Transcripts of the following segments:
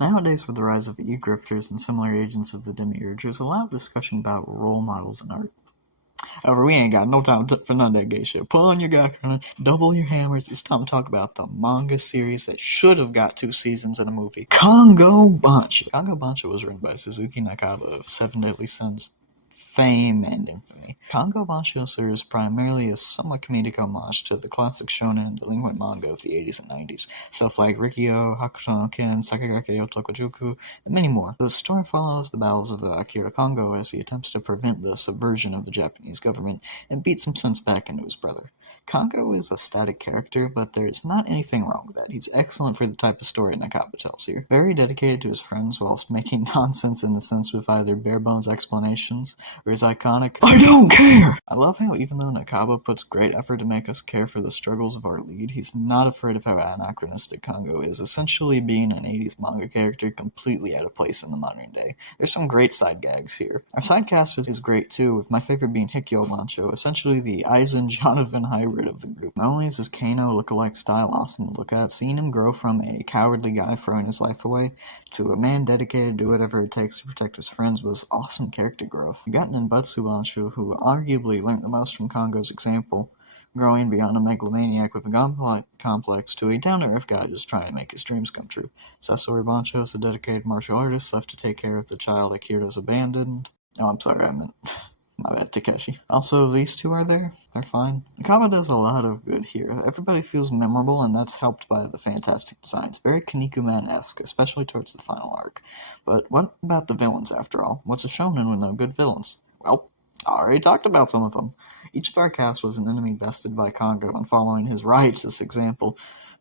Nowadays, with the rise of e-grifters and similar agents of the demiurge, there's a lot of discussion about role models in art. However, we ain't got no time for none of that gay shit. Pull on your gacker, double your hammers. It's time to talk about the manga series that should have got 2 seasons in a movie. Kongou Banchou. Kongou Banchou was written by Suzuki Nakaba of Seven Deadly Sins fame and infamy. Kongou Banchou serves primarily as somewhat comedic homage to the classic shonen and delinquent manga of the 80s and 90s, stuff like Rikyo, Hakusho no Ken, Sakigake Otokojuku, and many more. The story follows the battles of Akira Kongo as he attempts to prevent the subversion of the Japanese government and beat some sense back into his brother. Kongo is a static character, but there's not anything wrong with that. He's excellent for the type of story Nakaba tells here. Very dedicated to his friends whilst making nonsense in a sense with either bare bones explanations or his iconic "I don't care!" I love how even though Nakaba puts great effort to make us care for the struggles of our lead, he's not afraid of how anachronistic Kongo is, essentially being an 80s manga character completely out of place in the modern day. There's some great side gags here. Our side cast is great too, with my favorite being Hikyo Bancho, essentially the Aizen Jonathan hybrid of the group. Not only is his Kano lookalike style awesome to look at, seeing him grow from a cowardly guy throwing his life away to a man dedicated to do whatever it takes to protect his friends was awesome character growth. You got Ninbutsu Bancho, who arguably learned the most from Kongo's example, growing beyond a megalomaniac with a god complex to a down-to-earth guy just trying to make his dreams come true. Sasori Bancho is a dedicated martial artist left to take care of the child Akira's abandoned. Oh, I'm sorry, I meant my bad, Takeshi. Also, these two are there. They're fine. Nakaba does a lot of good here. Everybody feels memorable, and that's helped by the fantastic designs. Very Kinnikuman-esque, especially towards the final arc. But what about the villains, after all? What's a shonen with no good villains? Well, I already talked about some of them. Each of our cast was an enemy bested by Kongo, and following his righteous example,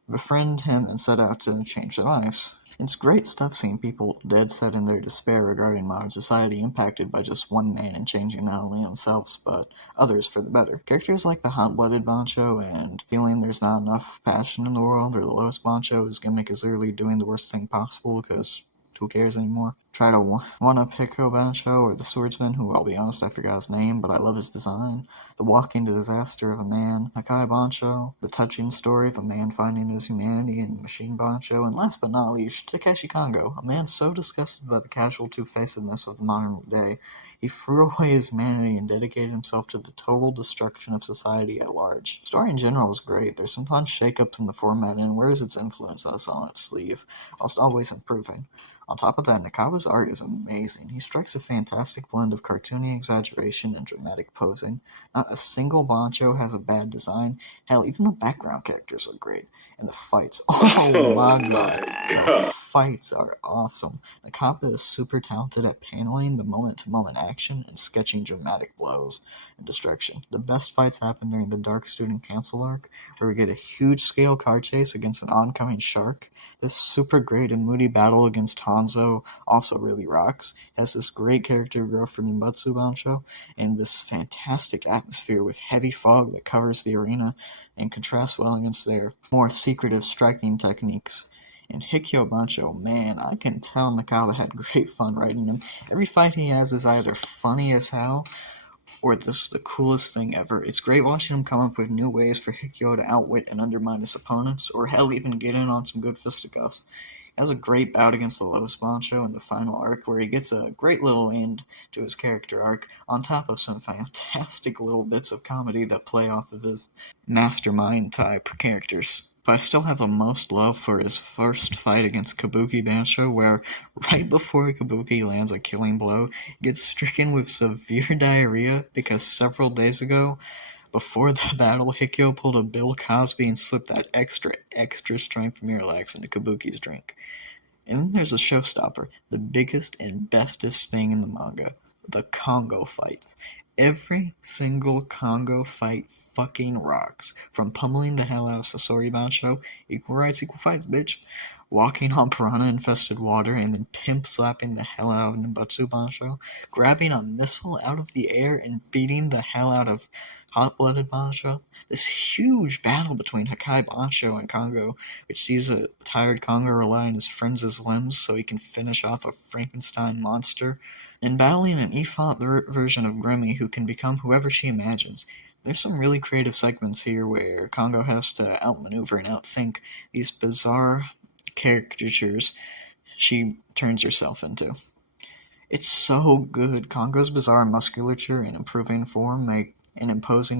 befriend him and set out to change their lives. It's great stuff seeing people dead set in their despair regarding modern society impacted by just one man and changing not only themselves, but others for the better. Characters like the hot-blooded Bancho and feeling there's not enough passion in the world, or the lowest Bancho whose gimmick is literally doing the worst thing possible because who cares anymore? Try to one-up Hiko Bancho, or the swordsman, who I'll be honest, I forgot his name, but I love his design. The walking disaster of a man, Hakai Bancho, the touching story of a man finding his humanity in Machine Bancho, and last but not least, Takeshi Kongo, a man so disgusted by the casual two-facedness of the modern day, he threw away his humanity and dedicated himself to the total destruction of society at large. The story in general is great. There's some fun shake-ups in the format and wears its influence on its sleeve, whilst always improving. On top of that, Nakaba's art is amazing. He strikes a fantastic blend of cartoony exaggeration and dramatic posing. Not a single Bancho has a bad design. Hell, even the background characters are great. And the fights, oh Oh my god, my the god. fights are awesome. Nakaba is super talented at paneling the moment-to-moment action and sketching dramatic blows and destruction. The best fights happen during the Dark Student Council arc, where we get a huge-scale car chase against an oncoming shark. This super great and moody battle against Hanzo also really rocks. It has this great character growth from Nimbutsu Bancho, and this fantastic atmosphere with heavy fog that covers the arena and contrasts well against their more secretive striking techniques. And Hikyo Bancho, man, I can tell Nakaba had great fun writing him. Every fight he has is either funny as hell or this the coolest thing ever. It's great watching him come up with new ways for Hikyo to outwit and undermine his opponents, or hell, even get in on some good fisticuffs. He has a great bout against the Los Bancho in the final arc, where he gets a great little end to his character arc, on top of some fantastic little bits of comedy that play off of his mastermind type characters. But I still have the most love for his first fight against Kabuki Bancho, where right before Kabuki lands a killing blow, he gets stricken with severe diarrhea because several days ago, before the battle, Hikyo pulled a Bill Cosby and slipped that extra strength Miralax into Kabuki's drink. And then there's a showstopper, the biggest and bestest thing in the manga, the Congo fights. Every single Congo fight fucking rocks. From pummeling the hell out of Sasori Bancho, equal rights, equal fights, bitch. Walking on piranha-infested water and then pimp-slapping the hell out of Nimbutsu Bancho, grabbing a missile out of the air and beating the hell out of hot-blooded Bancho. This huge battle between Hakai Bancho and Congo, which sees a tired Congo rely on his friends as limbs so he can finish off a Frankenstein monster, and battling an E-Font version of Grimmy who can become whoever she imagines. There's some really creative segments here where Congo has to outmaneuver and outthink these bizarre caricatures she turns herself into. It's so good. Congo's bizarre musculature and imposing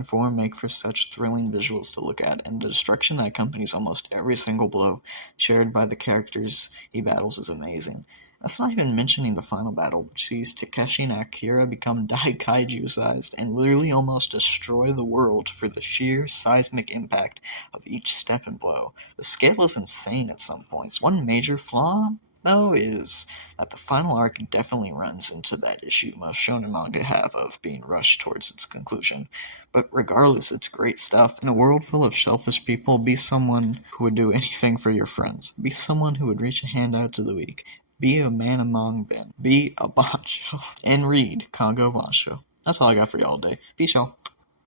form make for such thrilling visuals to look at, and the destruction that accompanies almost every single blow shared by the characters he battles is amazing. That's not even mentioning the final battle, which sees Takeshi and Akira become Daikaiju sized and literally almost destroy the world for the sheer seismic impact of each step and blow. The scale is insane at some points. One major flaw, though, is that the final arc definitely runs into that issue most shonen manga have of being rushed towards its conclusion. But regardless, it's great stuff. In a world full of selfish people, be someone who would do anything for your friends. Be someone who would reach a hand out to the weak. Be a man among men. Be a banchou. And read Kongo Banchou. That's all I got for y'all today. Peace, y'all.